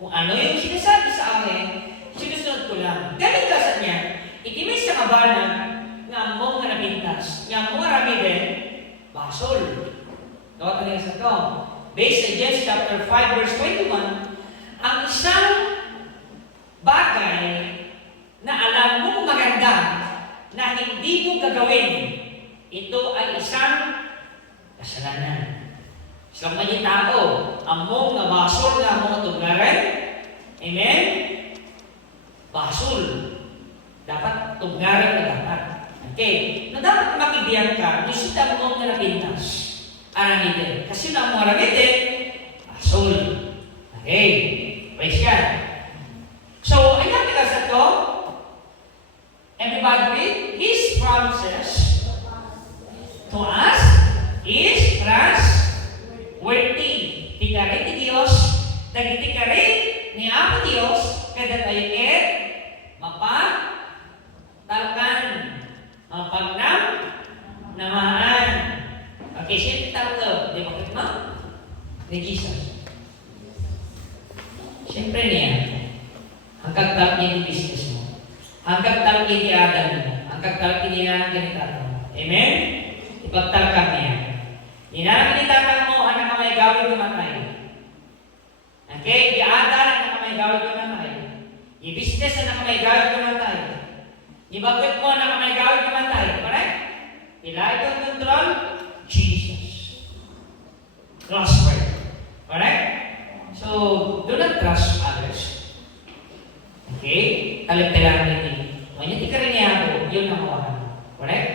Kung ano yung sinasabi sa akin, sinusunod ko lang. Ganit ka sa niya, itimay sa kabanan, nga mo nga nabintas, nga mo nga rami din, basol. Gawa ka nila sa ito. Based on James chapter 5 verse 21, ang isang bagay na alam mo maganda na hindi mo gagawin, ito ay isang kasalanan. Isang mga tao, among nga basol nga mga tugnaran, amen? Basol. Dapat tugnaran na dapat. Okay. Na dapat makibiyan ka, nisita mo nga napintas. Aramidin. Kasi na mo aramidin, basol. Okay. Praise God. So, ayan kita sa to. Everybody read, His promises to us is trustworthy. Tika rin ni Diyos, nagtika rin ni Apo Diyos, kada tayo mapagtalkan, namaan. Okay, sino tawag? Di ba kita? Ni Jesus. Siyempre niya, hanggang talak niya yung business mo. Hanggang talak niya yung Adam mo. Hanggang talak niya yung ganitado mo. Amen? Ipagtalakang niya. Inarang ganitado mo, anak ka may gawin kumatay. Okay? Iada, anak ka may gawin kumatay. I-business, anak ka may gawin kumatay. I-bagot mo, anak ka may gawin kumatay. Correct? Ilay ko control? Jesus. Trustworthy. Correct? So, do not trust others. Okay? Talag-talang nito. Manya, di ka rin niya ako. Yun ang kawakan. Correct?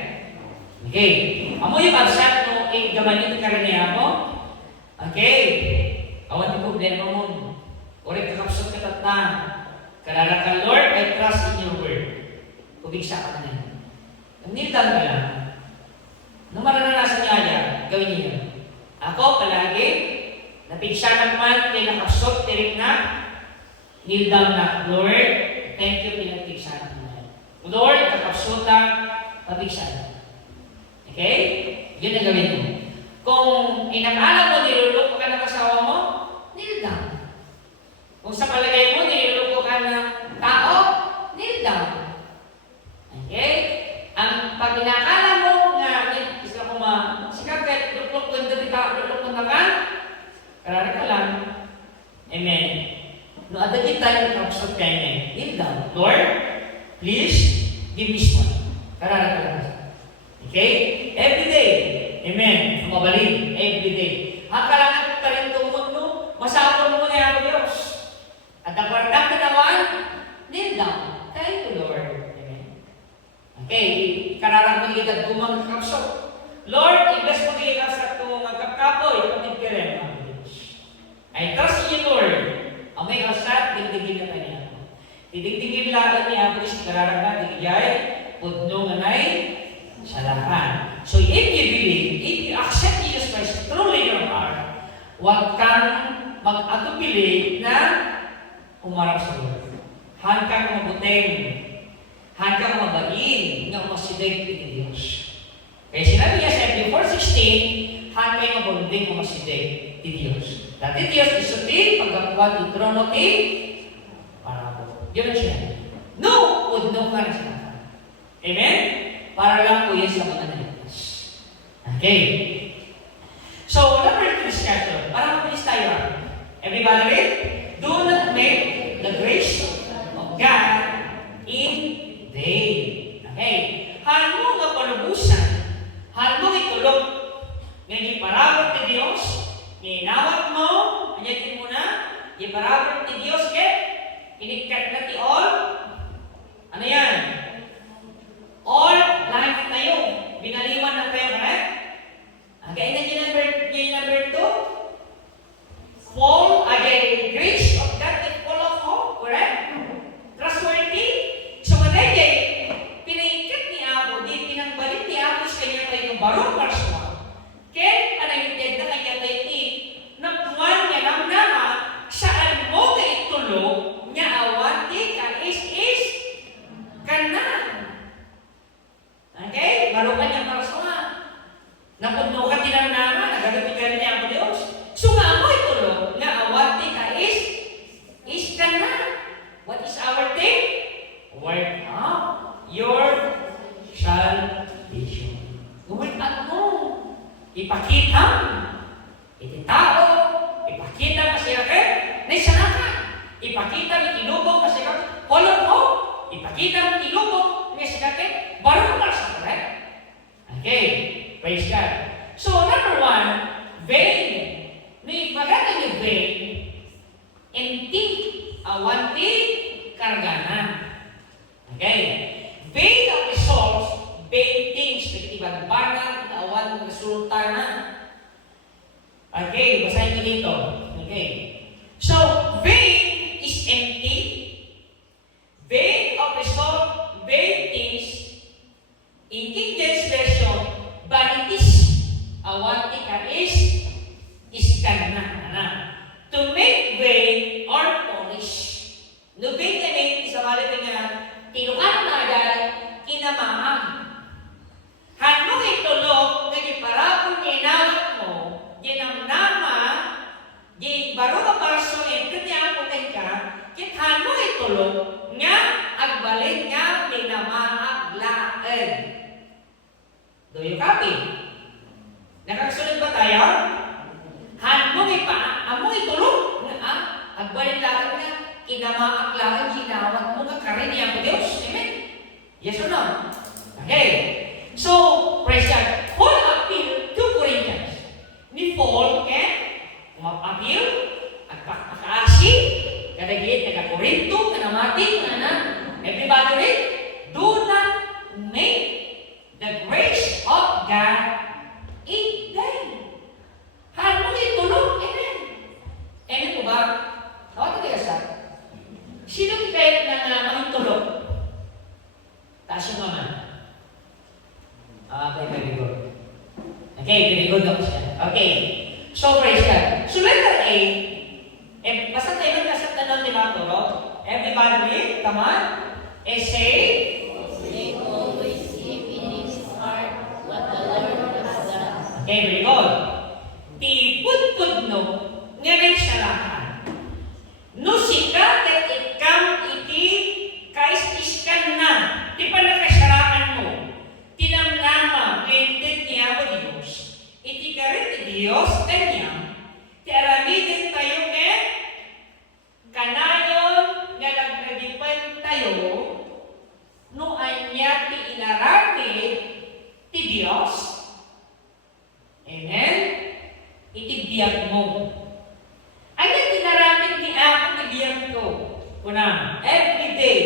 Okay. Amo yung kalsat mo, gaman nito ka rin niya ako. Okay. Awan yung problema mo. Ulit kakapsot ka tatang. Kalala ka, Lord, I trust in your word. Kubigsa ka na niya. Nilitan ka lang. Nung maranasan niya yan, gawin niya. Ako, palagi, napigsa naman, kinakapsot, tirik na, kneel down na, Lord, thank you, pinagpigsa naman. Lord, kakapsuta, papigsa na. Okay? Yun ang gawin mo. Kung inakala mo, niluloko ka ng asawa mo, kneel down. Kung sa palagay mo, niluloko ka ng tao, kneel down. Okay? Ang pag inakala mo nga, isa ko sikapet, luklok na ka, karari ka lang. Amen. No, ada kita yung kapsot kayo na kneel down. Lord, please, give me one. Karari ka lang. Okay? Every day. Amen. Sumabalin. Every day. Hakalangan ka rin tumod mo, masapon mo na yung Diyos. At ang kwartang kinawan, kneel down. Thank you, Lord. Amen. Okay, kararang magiging gumang kapsot. Lord, i-bless mo kayo sa itong magkakapoy, kapit ka rin, mga Diyos. I trust in you, Lord. Ang may kasat, digdigin na kanya. Didigdigin lang niya, Diyos, kararang na, digigay, pudno nga na'y salahan. So, if you believe, if you accept Jesus Christ truly in your heart, huwag kang mag-atupili na umarap sa Lord. Han kang mabuting, han kang mabain, nga umasidig ni Diyos. Kaya sinabi niya sa Hebrew 4:16, han kayo mabunding umasidig ni Diyos. Dati Diyos isutin, pagkakuha ni trono ni para po. Yun ang sinabi. No, would no ka na sinabi. Amen? Para lang po yan sa mga naligtas. Okay. So, number 2 discussion. Para mabilis tayo. Everybody read? Do not make the grace of God in vain. Okay. Hano nga palubusan, hano itulog, ngayon iparawat ni Diyos, ninawat mo, anyatin mo na, iparawat ni Diyos, inikat na ti all, ano yan? All life tayo, binaliwan na tayo, correct? Okay, na yung number 2, fall, again, grace of God is full of hope, correct? Trustworthy, so matay, pinaikat ni Abo, di pinangbalit ni Abo sa kanya tayo barong parswa. Kaya, anayutid na kanya tayo napuan niya lang naman, saan mo ka itulog, niya awati ka is ka na. Okay? Barukan niya parswa. Napunto ka tinang naman, nagagalit ka rin niya ang Diyos. So nga mo itulog, nga awati ka is ka na. What is our thing? Work out your salvation. Work out mo. Ipakita. Ititao. Ipakita masiraket. Naisana ka. Ipakita ni tinubog masiraket. Follow mo. Ipakita ni tinubog masiraket. Barang sa correct? Okay. Praise God. So, number 1, vain. May pagkata ni vain, empty, awanti, kargana. Okay? Vain ang results, vain things, nagtibang banang, awan, resulta na. Okay, basahin ko dito. Okay. So, vain is empty. Vain of result, vain things. In King James Version, vanities, awanti ka is kana. To make vain or polish. No vain ka name, isa balik nga, tinukan na agad, kinamahang. Hanong itulog, naging parapon niya inawat mo, yan ang nama, yan baro ka parso, yan kanya ako ka, kit hanong itulog, nga, agbalik nga, minamahaglaan. Do you copy? Nakakasunod ba tayo? Among itulog, agbalik lahat nga, kinamaaklaan, ginawat mo ka karin niya ko Diyos. Amen? Yes or no? Okay. So, praise God. Paul appeal to Corinthians. Ni Paul, appeal, at pakaasi, kadagit, nagka-Korinto, kanamati, everybody read, do not make the grace of God in vain. Hano itulog? Amen. Amen po ba? Ako tayo sa sino kahit na mahintulog? Taas yung mama. Okay, very good. Okay, very good ako siya. Okay. So, praise God. So, letter A, basta tayo nagkasat na lang, di ba, turo? Everybody read, come on. Essay. They always keep in his heart what the Lord has done. Okay, very good. Tipud-pud no, ngayon siya lahat. No sika ket ikam iti kais-iskan na, di pa nakasarakan mo. Tinamnama, granted niya ko Diyos. Iti karit ni Diyos, kanya. Ti aramidin tayo kanayon, nga nagnagipan tayo, no anya ti inaramid ti Diyos. Amen? Itibiyag mo. Ay tinaramid ni ako na biyag ko. Kunang, every day,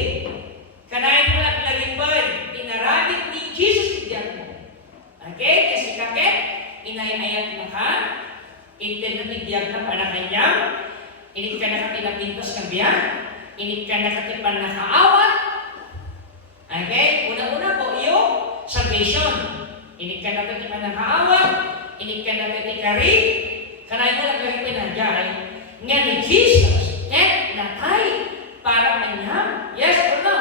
kanayin mo naglalipan, tinaramid ni Jesus tibiyag mo. Okay? Kasi kakit, inayayat mo ka, intin na tibiyag na panakanya, init ka nakatinapintos ka biyag, init ka nakatipan na kaawat. Okay? Una-una po, iyo, salvation. Init ka nakatipan na kaawat, init ka nakatikari, kanayin mo naglalipan na dyan, nga ni Jesus, natay para kanya. Yes or no?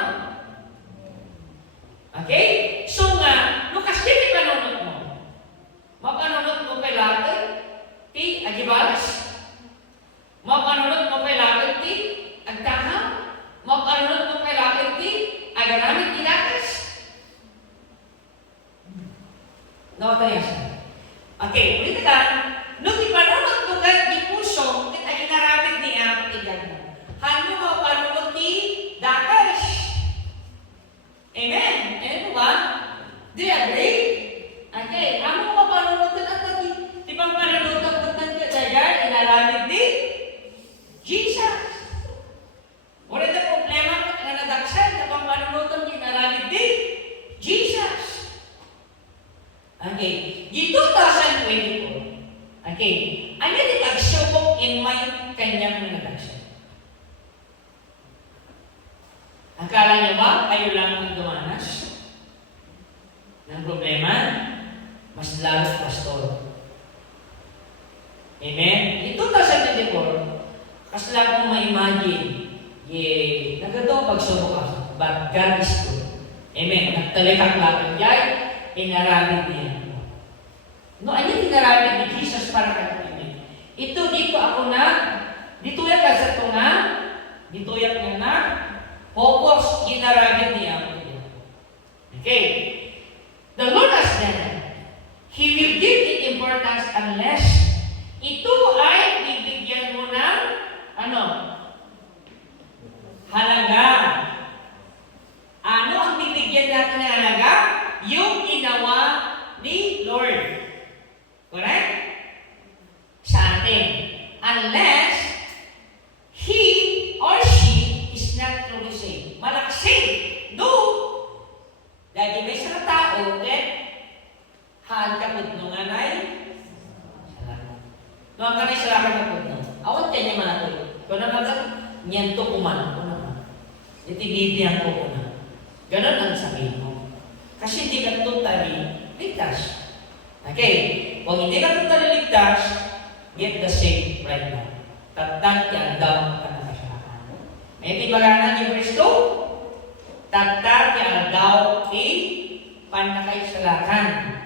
Okay? So nga, no kasi di panunod mo. Mapanunod mo kay lahat, ti agibalas. Mapanunod mo kay lahat, ti agdaham. Mapanunod mo kay lahat, ti agaramit ilakas. Okay. Di 2024, okay, ano yung nagsubok in my kanyang nag-action? Akala niyo ba kayo lang ang dumanas ng problema? Mas lalo sa pastor. Amen? In 2024, kasi lang kong ma-imagine, nagadaw pagsubok ka, but God is good. Amen? Nagtalikang lakad yan, inaramid niya. No, ano yung inaramid ni Jesus para kami? Ito, dito ako na, dituyak ka sa ito na, dituyak niya na, focus, inaramid niya ako. Okay? The Lord has done. He will give it importance unless ito ay bibigyan mo ng ano? Halaga. Ano ang bibigyan natin ng halaga? Yung ginawa ni Lord. Correct? Sa atin. Unless he or she is not truly saved. Malaksin. No. Dahil may isang tao, haan ka po nung anay, salamat. Nung kanay salamat na po nung. Awat ka niya manatuloy. Kung naman, niyan to kuman ko naman. Itibibiyang ko ko na. Ganon ang sabihin mo. Kasi hindi ka totally ligtas. Okay. Kung hindi ka totally ligtas, get the same right now. Tatang tiandam ka na kasyakan. May tibaganan yung verse 2. Tatang tiandam panakay salakan.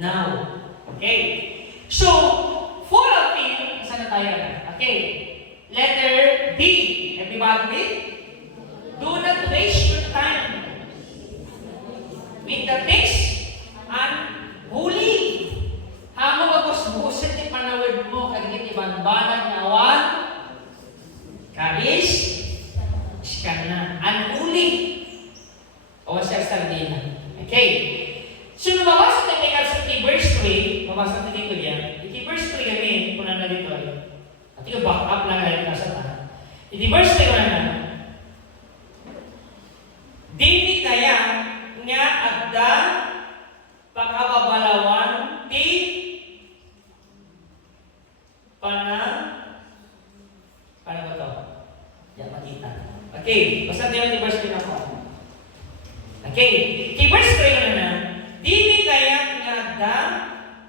Now. Okay. So, full of it, saan na tayo na? Okay. Letter B. Everybody? Do not waste your time with the things unholy. Hamo magpusbusit ni panawid mo kagit ibanbanag na awan kabis iskan na unholy o siya sardina. Okay. So, lumabas na tayo sa verse 3, mabasa natin dito yan. Verse 3 kami, kung na dito ay. At yung back up lang na rin nasa tahan. Verse 3 na. Dini kaya nga agda pakababalawan ti paano ba ito? Yan makita. Okay, basta tayo yung verse 3 na po. Okay, verse 3 na. Dini kaya nga agda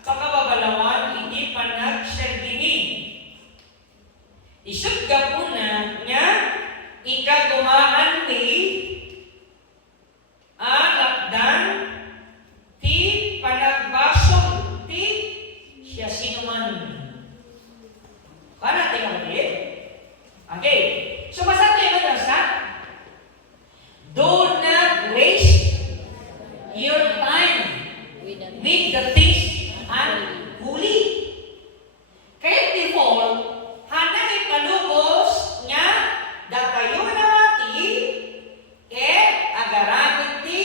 pakababalawan hindi panagserbini. Isip ka po na nga ikagumaan ni alakdan ti panagbasong ti siya sinuman. Paano natin ulit? Okay. So, basta tayo madrasa. Do not waste your time with the things unholy. Kaya default, hanang ipalubos nga da kayo na mati agaramit ti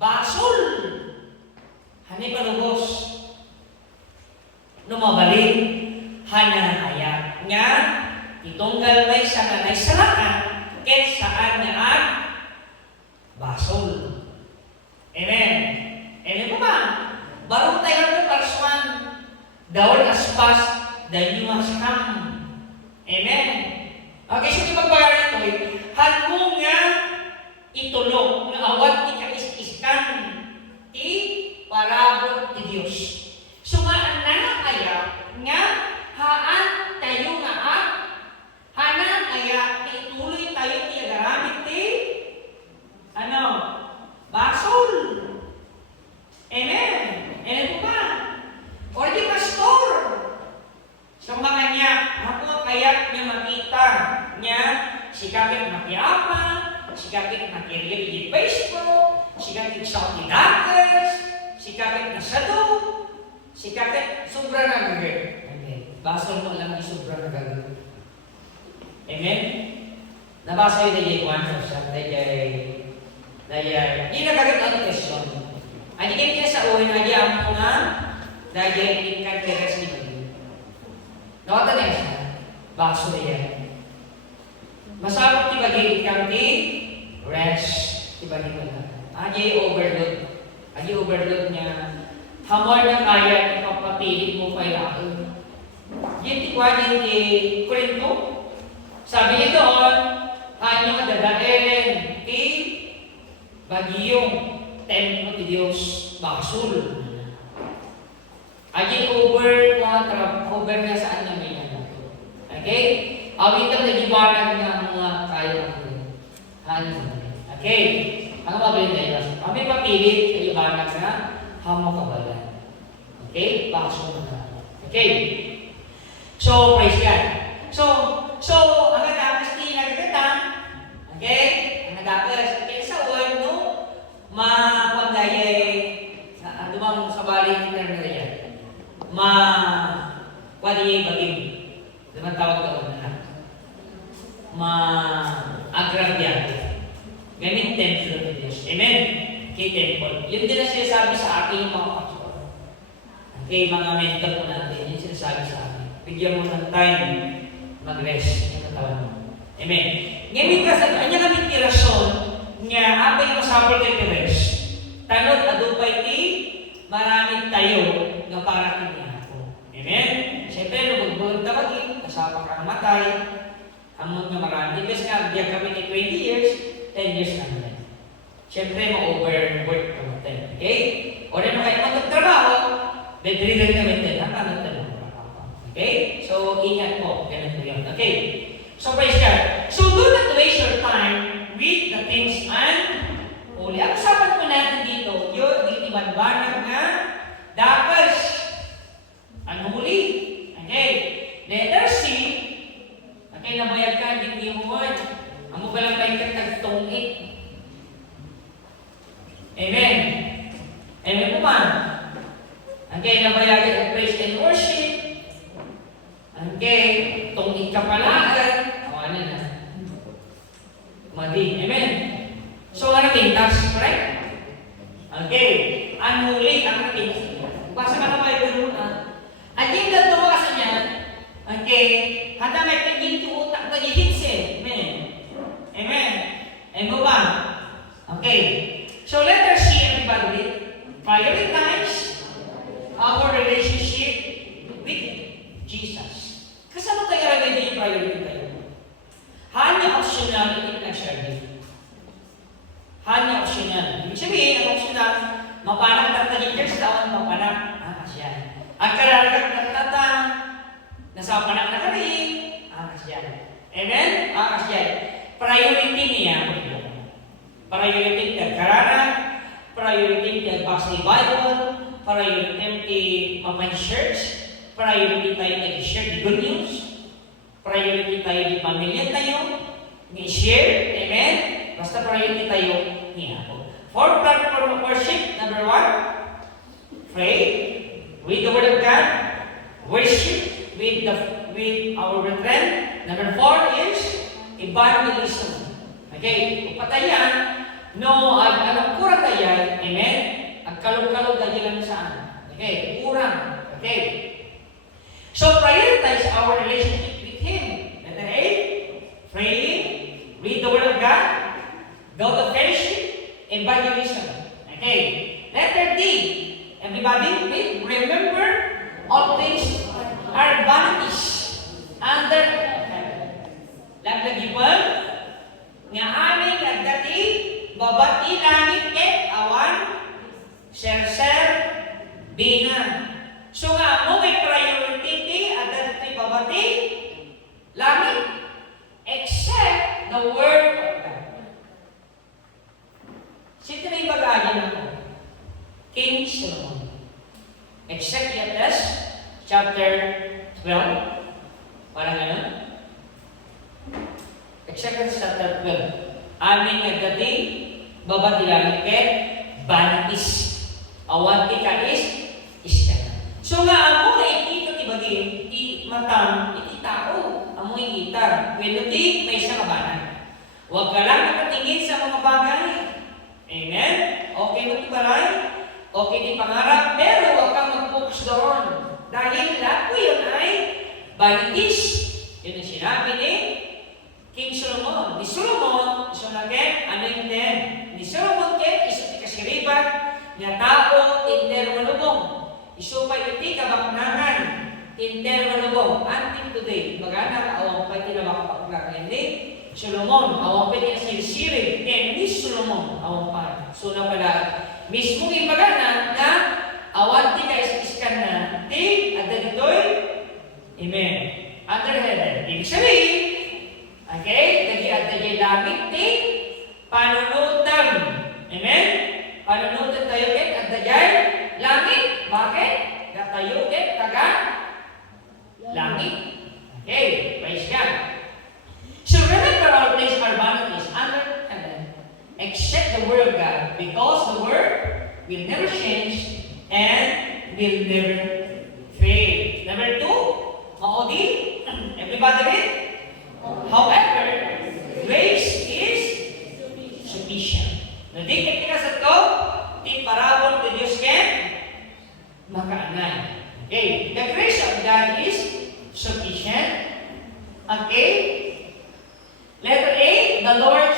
basol. Hanay palubos. Numabalik, hanahaya nga itunggal may sa kanay salakan ket saan nga at basol. Amen. Amen po ba? Baru tayo ng parsuan. Dawal aspas, dahil yung askam. Amen. Okay, so ipagpagalan ito, hanmo nga itulog, nga awat ika-is-iskan, parabot ti Diyos. So nga, ang nanakaya, nga haan tayo nga at, hanan kaya ituloy tayo tiagaramit ti, basol. Amen. Amen po ba? O di pastor. So mga niya, ako kaya niya makita niya, sikapit makiapa, sikapit makiriri di Facebook, sikapit sa kinakas, sikapit na sado, sikapit sobra na gagawin. Amen. Basol mo lang yung sobra na gagawin. Amen? Nabasa yun na yung one sa dahil hindi nagagat ang question. Adi kan sa uwi na di ang mga dahil hindi kan keres ni Bagi. Nawata na siya. Bakso na yan. Masarap ti Bagi ikan ti rest. Ti Bagi mo na. Adi overload. Agi overload niya. Hamor na kaya ipapapilit mo kay ako. Yung tikwanin ni Korinto, sabi niya doon, hanyo dadaelen ti bagiyong templo ti Diyos basul. Agi over nga saan na may ano. Okay? Awit ang nagibanag nga mga kaya natin. Hanyo. Okay? Ang mabilin na yun. Kami papilit nagibanag nga hamo kabalan. Okay? Basul na. Okay? So, praise God. So, ang nagakas ti nagkatang, okay? Ang nagakas, okay, sa word, no? Makwandayay, dumang sa bali ng term na yan. Kwadiyay baging. Dumang tawag ka na. Agrabyado. Ganit templo ng Diyos. Amen? Okay, temple. Yun din na sinasabi sa akin yung mga pastor. Okay, mga mentor po natin, yun sinasabi sa akin. Bigyan mo ng time mag-rest yung katawan mo. Amen. Ngayon ka sa kanya kami tirasyon nga apa yung masabol kay rest. Tanod adupay ti maraming tayo nga para kini ako. Amen. Siyempre no magbulong tawagin, nasapa kang matay. Amot nga marami. Ibig nga biya kami ni 20 years, 10 years na naman. Siyempre ma-overwork ka mo. Okay? O rin mo kayo magtrabaho, bedridden kami din. Ang okay? So, ingat po. Ganun po yun. Okay? So, praise God. So, do not waste your time with the things unholy. Ang usapan po natin dito, yun, itibanbanag nga, dapat unholy. Okay? Letter C, okay, nabayag ka, hindi mo word. Ang mo palang kayo tagtungit. Amen. Amen po man. Okay, nabayag ang praise and worship. Okay, tungit ka pala, awanan na. Madi, amen. So, ano pintas, correct? Okay, unholy ang napintas. Basa ka na ba yung na? At yung ganda kasi niya, okay, handa may paging tuutak na yihitse. Amen. Amen. Amen ba? Okay. So, letter C, everybody. Prioritize our relationship with Jesus. Kasama tayo rin din yung priority tayo. Hanya optional, hindi pinag-share din. Hanya optional. Ibig sabihin, ang optional, mapanak tatagin years taon, mapanak, kasyan. At kararagat ng tatang, nasa panak na kami, kasyan. Amen? Kasyan. Priority niya, priority niya kararat, priority niya basa ni Bible, priority niya mapag-church, priority tayo nag-share the good news. Priority tayo di pamilya tayo. Nag-share. Amen? Basta priority tayo niya ako. Fourth platform of worship. Number 1, pray with the Word of God. Worship with our brethren. Number 4 is evangelism. Okay? Upatayan. No, alam kurang tayo. Amen? Agkalog-kalog tayo lang saan. Okay? Kurang. Okay? So, prioritize our relationship with Him. Letter A, praying, read the Word of God, build a fellowship, evangelism. Okay. Letter D, everybody, please remember all things are vanities under laglagipan nga aming nagdati babati langit ket awan ser bingan. So nga mo may priority at dati babati langit except the Word of God. Sino may bagayan ako? King Solomon. Ecclesiastes chapter 12. Parang gano'n? Ecclesiastes chapter 12. Amin nagdating babati langit ket vanities. Awan ti kais isya. So nga amo ikita ti bagay ti matam iti tao amo ikita. Wenno ti may isa kabanan. Huwag ka lang nakatingin sa mga bagay. Amen? Okay mo ti balay? Okay ti pangarap, pero huwag kang mag-focus doon. Dahil lahat po yun ay vanities. Yun ang sinabi ni King Solomon. Ni Solomon, anointed. Ni Solomon ket isa ti kasiribat nga tao tinder malubong. Isupay iti kabaknangan tinder malubong. Until today, magana awang pay tinabakpak na ni Solomon, awang pay tinasirisiri ni Solomon, awang pay. So na pala, mismo yung magana na awan ti kaisiskan na ti at dito'y amen. Under heaven. Ibig sabihin, okay, lagi at dito'y langit ti panunutan. Amen? Panunutan tayo ket at dito'y langit. Bakit? Gatayo ket taga langit. Okay, praise God. So remember our place, our bound is under heaven, except the word of God, because the word will never change and will never fail. Number 2, maudi. Everybody read? However, grace is sufficient. Nadikit ka sa to, ti parabol ti Diyos ken makaanay. Okay, the grace of God is sufficient. Okay? Letter A, the Lord